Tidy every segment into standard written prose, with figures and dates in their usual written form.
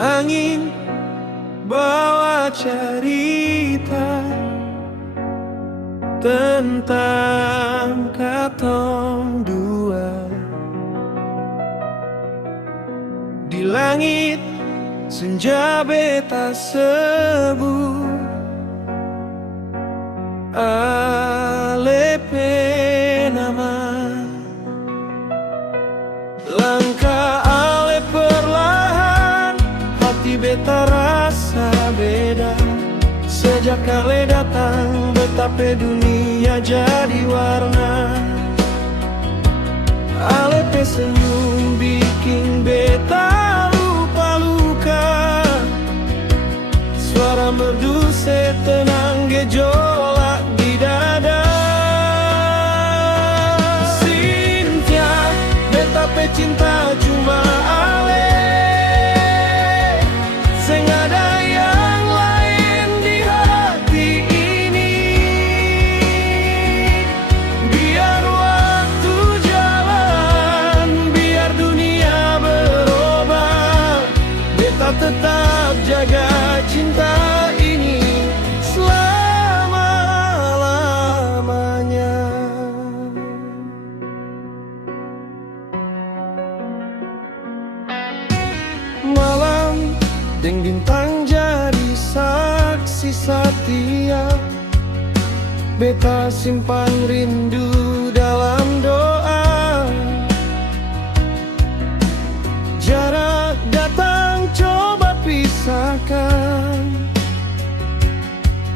angin bawa cerita tentang katong dua. Di langit senja beta sebut alepe nama. Langkah ale perlahan, hati beta rasa beda. Sejak ale datang, betapa dunia jadi warna. Alepe senyum bikin beta lupa luka. Suara merdu setenang gejolak di dada. Cynthia, beta pe cinta cuma ale. Seng ada yang lain di hati ini. Biar waktu jalan, biar dunia berubah, beta tetap jaga cinta ini selama-lamanya. Malam deng bintang jadi saksi setia. Beta simpan rindu dalam doa. Jarak datang coba pisahkan,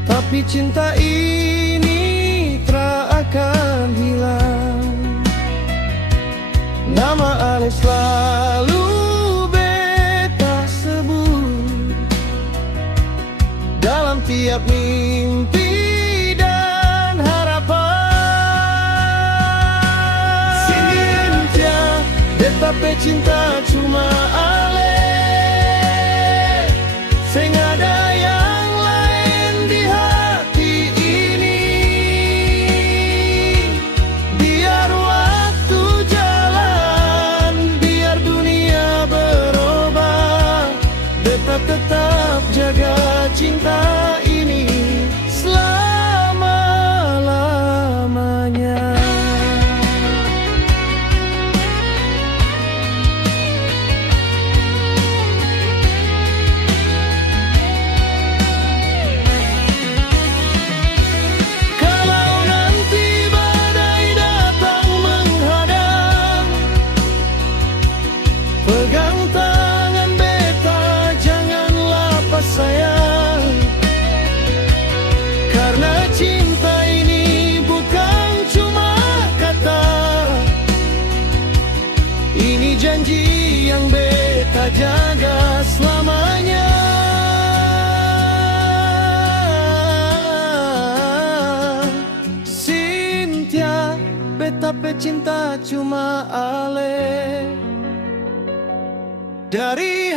tapi cinta ini tak akan hilang. Nama ale selalu beta sebut dalam tiap mimpi dan harapan. Cynthia, beta pe cinta cuma ale. Seng ada yang lain di hati ini. Biar waktu jalan, biar dunia berubah, beta tetap jaga cinta ini selama-lamanya. Kalau nanti badai datang menghadang, pegang tangan beta, jangan lepas sayang. Karena cinta ini bukan cuma kata, ini janji yang beta jaga selamanya. Cynthia, beta pe cinta cuma ale. Dari